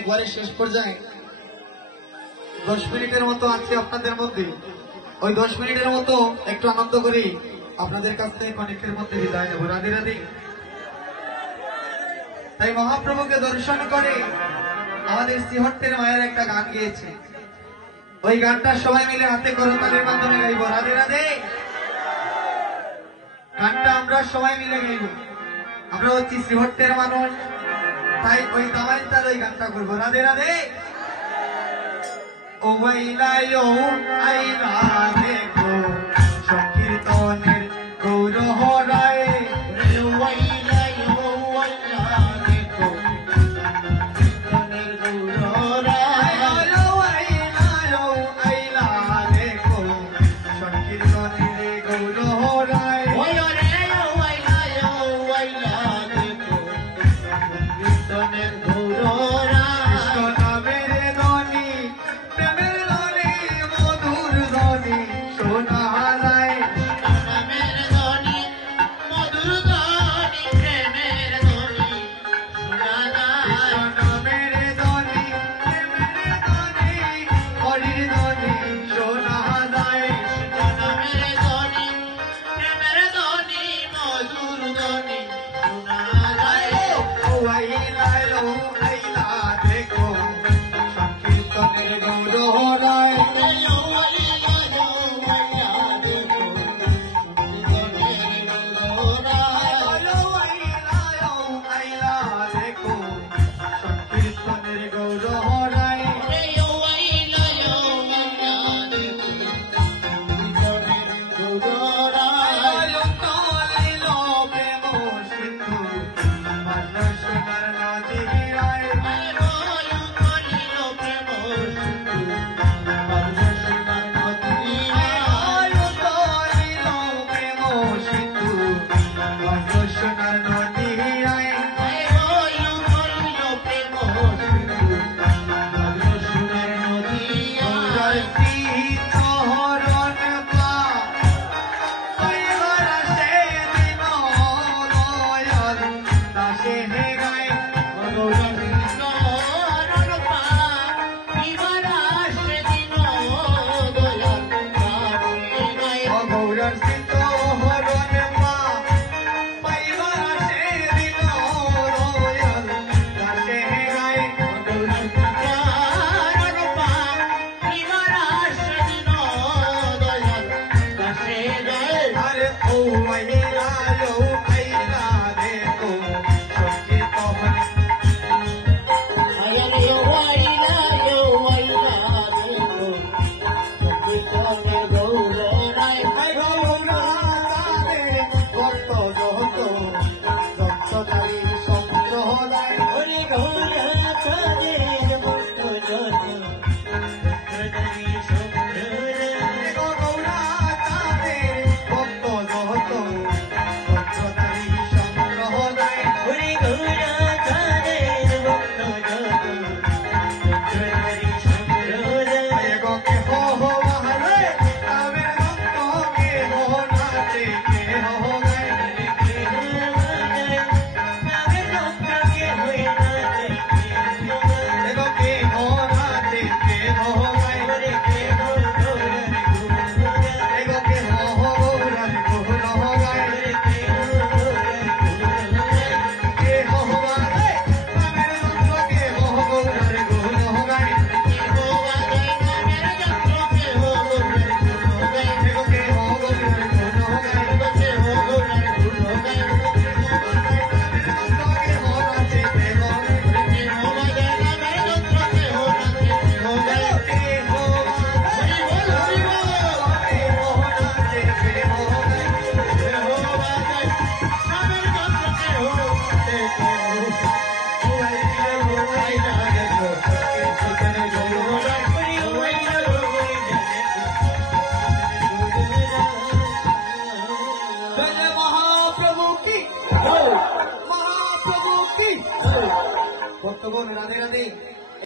একবারে শেষ পর্যায়ে 10 মিনিটের মতো আছে আপনাদের মধ্যে। ওই 10 মিনিটের মতো একটু আনন্দ করি, আপনাদের কাছ থেকে অনেকের মধ্যে বিদায় নেব। রাধে রাধে। তাই মহাপ্রভুকে দর্শন করে আমাদের শ্রীহট্টের মায়ের একটা গান গিয়েছে। ওই গানটা সবাই মিলে হাতে করতালির মাধ্যমে গাইব। রাধে রাধে। গানটা আমরা সবাই মিলে গাইব। আমরা হচ্ছি শ্রীহট্টের মানুষ, তাই ওই দামাইল তার ওই গানটা করবো। রাধে রাধে। ও আইলাই ও আইলা দেখো সংকীর্তনের গৌর হরায়। महाप्रभु की। राधे राधे।